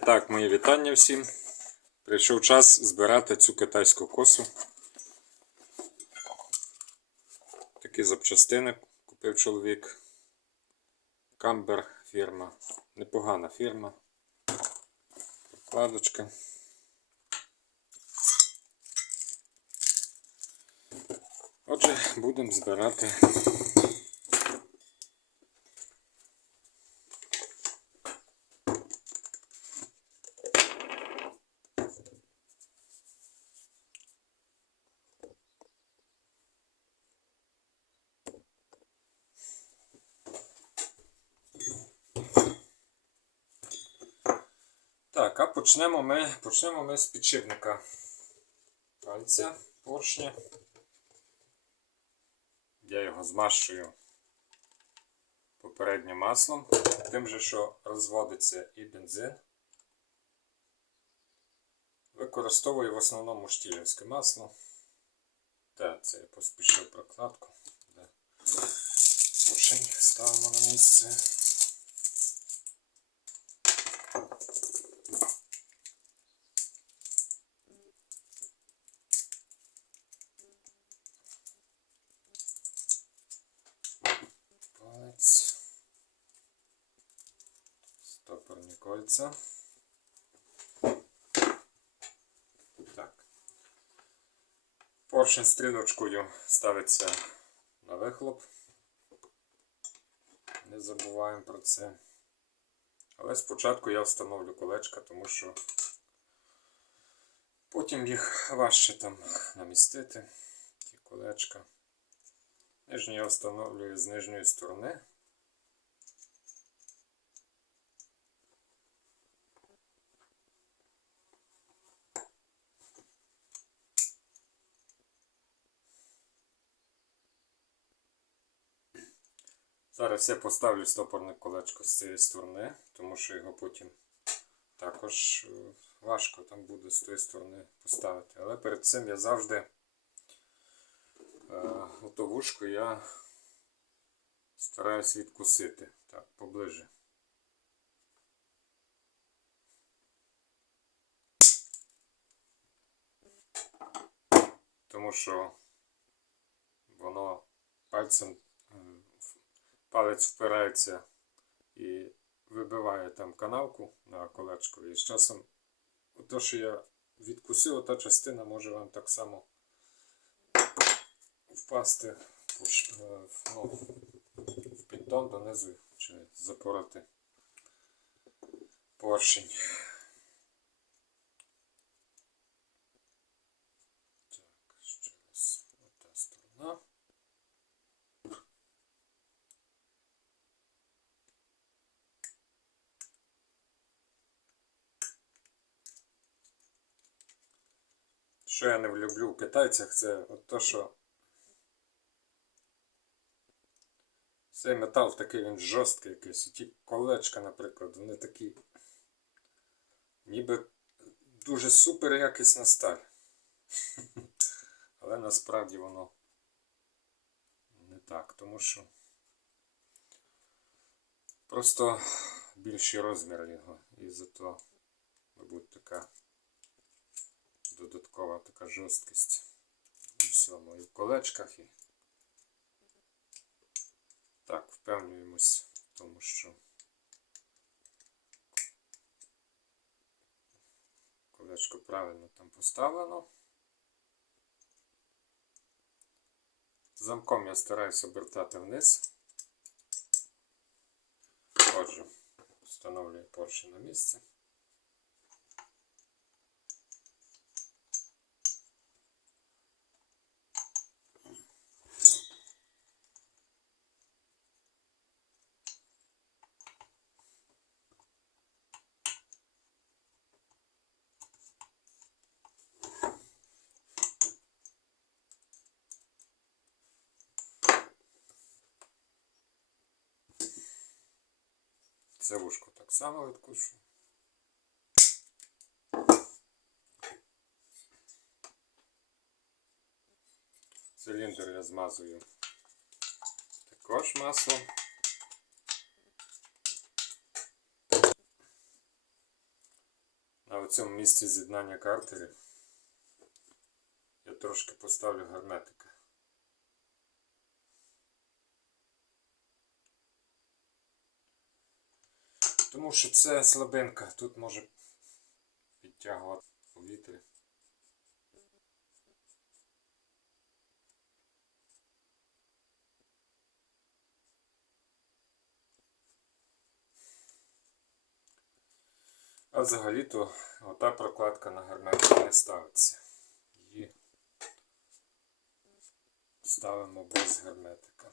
І так, мої вітання всім. Прийшов час збирати цю китайську косу. Такі запчастини купив чоловік. Камбер фірма. Непогана фірма. Прокладочка. Отже, будемо збирати Так, а почнемо ми, почнемо ми з підшипника пальця поршня. Я його змащую попереднім маслом, тим же, що розводиться і бензин. Використовую в основному штілівське масло. Так, це я поспішив прокладку. Поршень ставимо на місце. Палець. Кольця. Так. Поршень стрілочкою ставиться на вихлоп. Не забуваємо про це. Але спочатку я встановлю колечка, тому що потім їх важче там намістити, ті колечка. Нижній я встановлюю з нижньої сторони. Зараз я поставлю стопорне колечко з цієї сторони, тому що його потім також е, важко там буде з тієї сторони поставити. Але перед цим я завжди е, ото вушко я стараюсь відкусити. Так, поближе. Тому що воно пальцем е, палець впирається і вибиває там канавку на колечко. І з часом, то, що я відкусив, та частина може вам так само впасти е, ну, в піддон донизу чи запороти поршень. Так, ще раз ота сторона. Що я не люблю в китайцях, це то, що цей метал такий він жорсткий якийсь. Ті колечка, наприклад, вони такі ніби дуже супер якісна сталь. Але насправді воно не так, тому що просто більший розмір його і зато, мабуть, така додаткова така жорсткість у всьому і в колечках. І... Так, впевнюємось в тому, що колечко правильно там поставлено. Замком я стараюся обертати вниз. Отже, встановлюю поршень на місце. Це вушко так само відкушу. Циліндр я змазую також маслом. цьому місці з'єднання картерів я трошки поставлю герметика. Тому що це слабинка, тут може підтягувати повітря. А взагалі-то ота прокладка на герметик не ставиться. Її ставимо без герметика.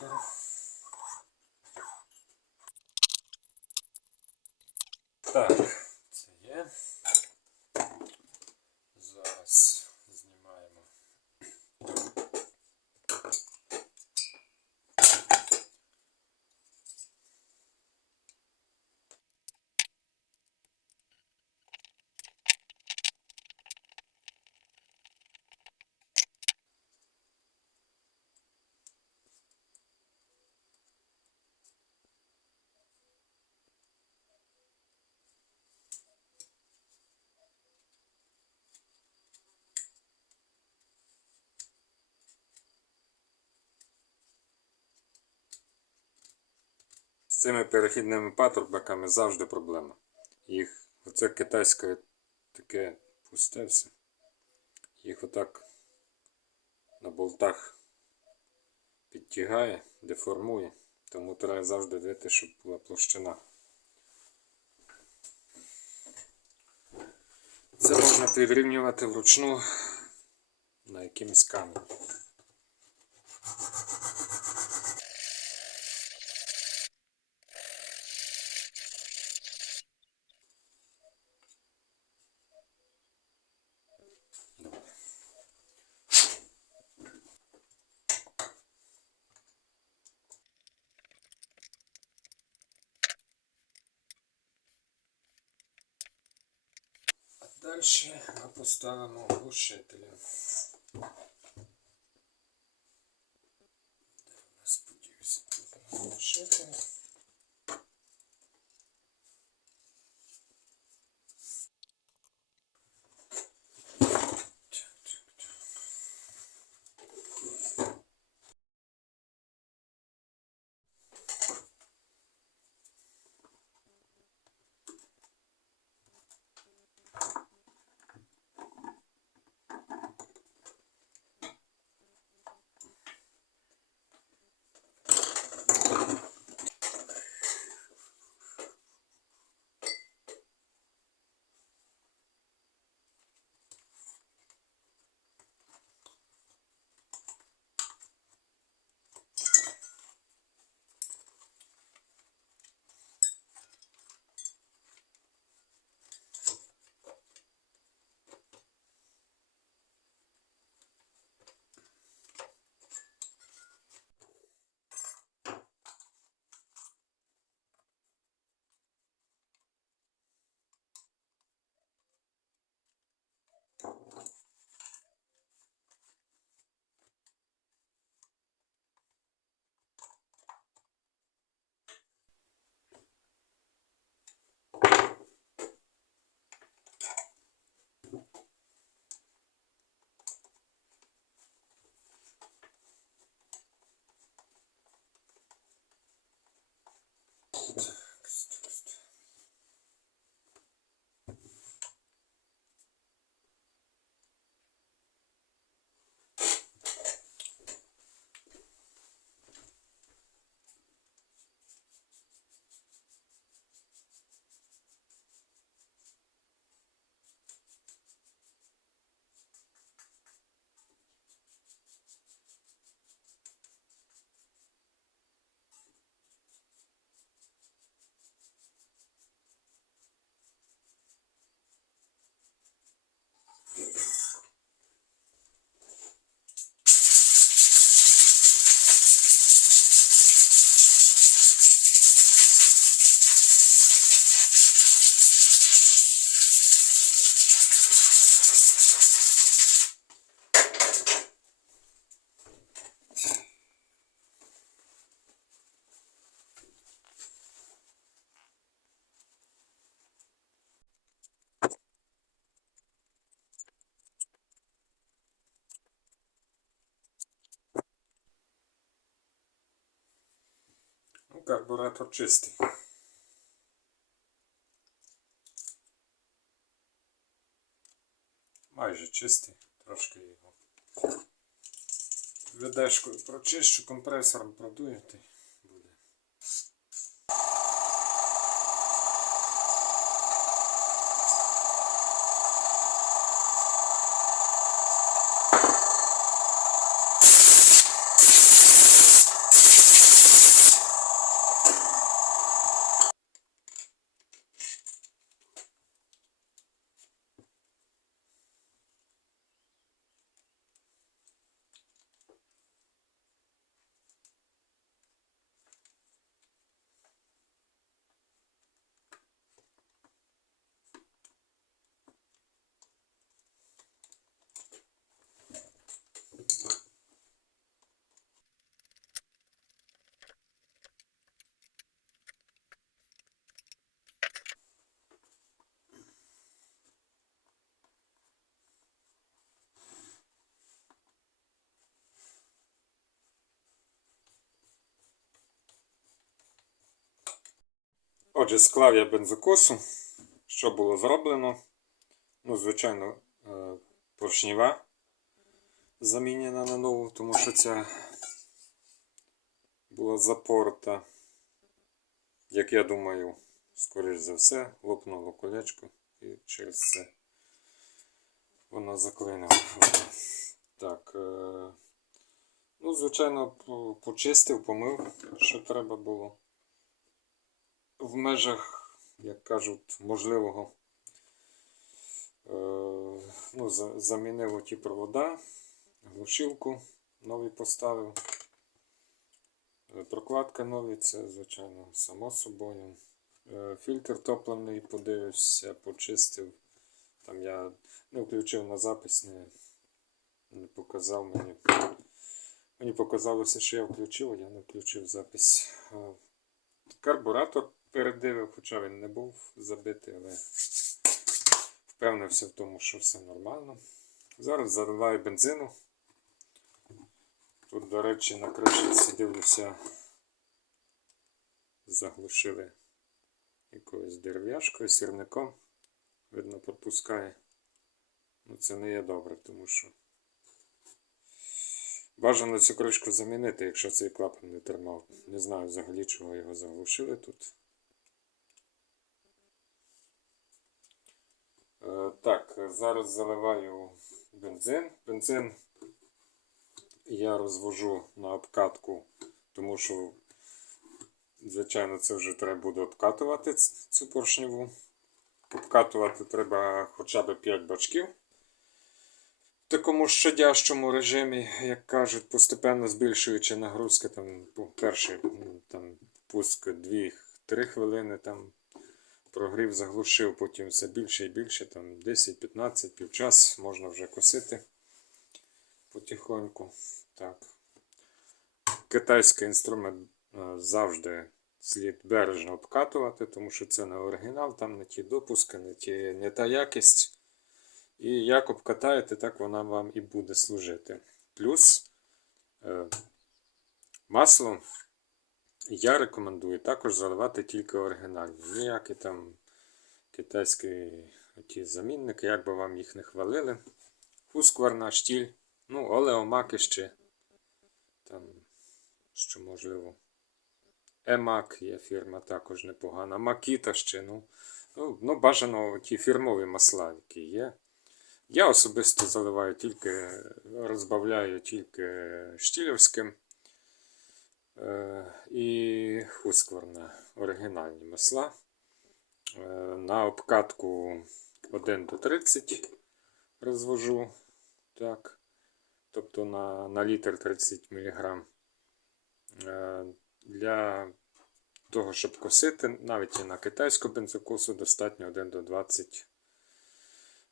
Супер. Так, це є. Зараз знімаємо. З цими перехідними патрубками завжди проблема. Їх оце китайське таке пусте все. Їх отак на болтах підтягає, деформує. Тому треба завжди дивити, щоб була площина. Це можна підрівнювати вручну на якимось камені. А далі ми поставимо глушителя. Карбуратор чистий. Майже чистий, трошки його. Ведешкою прочищу, компресором продую, Отже, склав я бензокосу. Що було зроблено? Ну, звичайно, е, поршнева замінена на нову, тому що ця була запорта. Як я думаю, скоріш за все, лопнуло колечко і через це воно заклинило. Так. е, Ну, звичайно, почистив, помив, що треба було в межах, як кажуть, можливого. Е, ну, замінив ті провода, глушилку нові поставив. Е, Прокладка нові, це, звичайно, само собою. Е, Фільтр топливний подивився, почистив. Там я не включив на запис, не, не показав мені. Мені показалося, що я включив, а я не включив запись. Карбуратор передивив, хоча він не був забитий, але впевнився в тому, що все нормально. Зараз заливаю бензину. Тут, до речі, на кришці дивлюся, заглушили якоюсь дерев'яшкою, сірником. Видно, пропускає. Ну, це не є добре, тому що бажано цю кришку замінити, якщо цей клапан не тримав. Не знаю взагалі, чого його заглушили тут. Так, зараз заливаю бензин. Бензин я розвожу на обкатку, тому що, звичайно, це вже треба буде обкатувати цю поршневу. Обкатувати треба хоча б 5 бачків. В такому щодящому режимі, як кажуть, постепенно збільшуючи нагрузки, там, перший там, пуск 2-3 хвилини, там, прогрів заглушив, потім все більше і більше, там 10-15, півчас можна вже косити потихоньку. Так. Китайський інструмент е, завжди слід бережно обкатувати, тому що це не оригінал, там не ті допуски, не, ті, не та якість. І як обкатаєте, так вона вам і буде служити. Плюс е, масло я рекомендую також заливати тільки оригінальні. Ніякі там китайські ті замінники, як би вам їх не хвалили. Хускварна, штіль, ну, олеомаки ще. Там, що можливо. Емак є фірма також непогана. Макіта ще, ну, ну, ну бажано ті фірмові масла, які є. Я особисто заливаю тільки, розбавляю тільки штілівським і хускварна оригінальні масла. Е, на обкатку 1 до 30 розвожу. Так. Тобто на, на літр 30 мг. Е, для того, щоб косити, навіть і на китайську бензокосу достатньо 1 до 20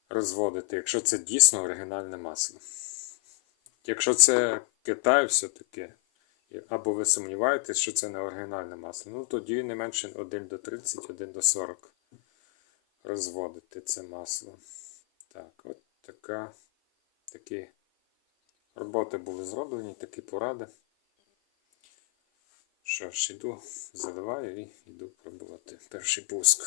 розводити, якщо це дійсно оригінальне масло. Якщо це Китай все-таки, або ви сумніваєтесь, що це не оригінальне масло, ну тоді не менше 1 до 30, 1 до 40 розводити це масло. Так, от така, такі роботи були зроблені, такі поради. Що ж, іду, заливаю і йду пробувати перший пуск.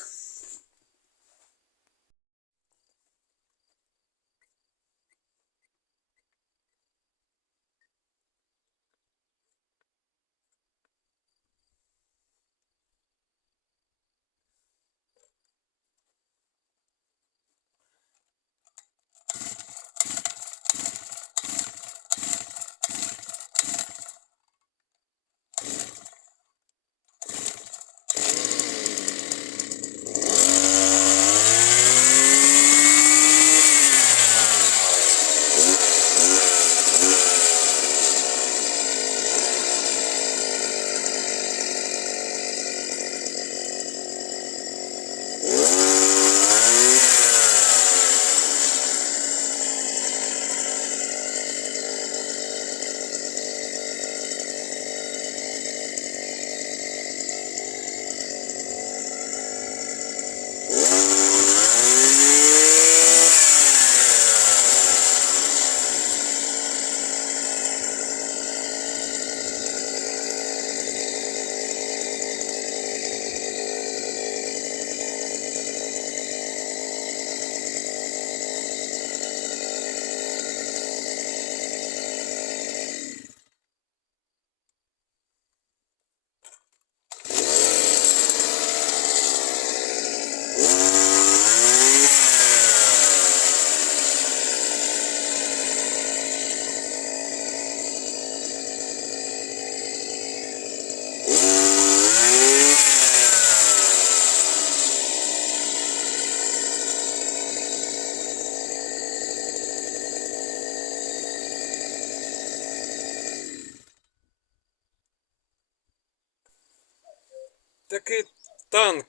Танк.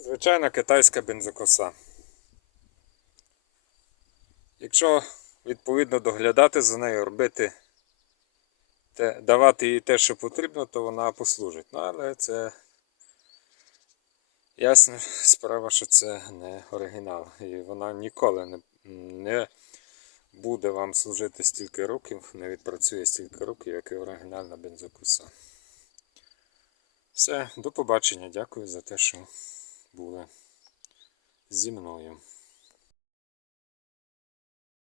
Звичайна китайська бензокоса. Якщо відповідно доглядати за нею, робити, те, давати їй те, що потрібно, то вона послужить. Ну, але це ясна справа, що це не оригінал. І вона ніколи не, не буде вам служити стільки років, не відпрацює стільки років, як і оригінальна бензокоса. Все, до побачення. Дякую за те, що були зі мною.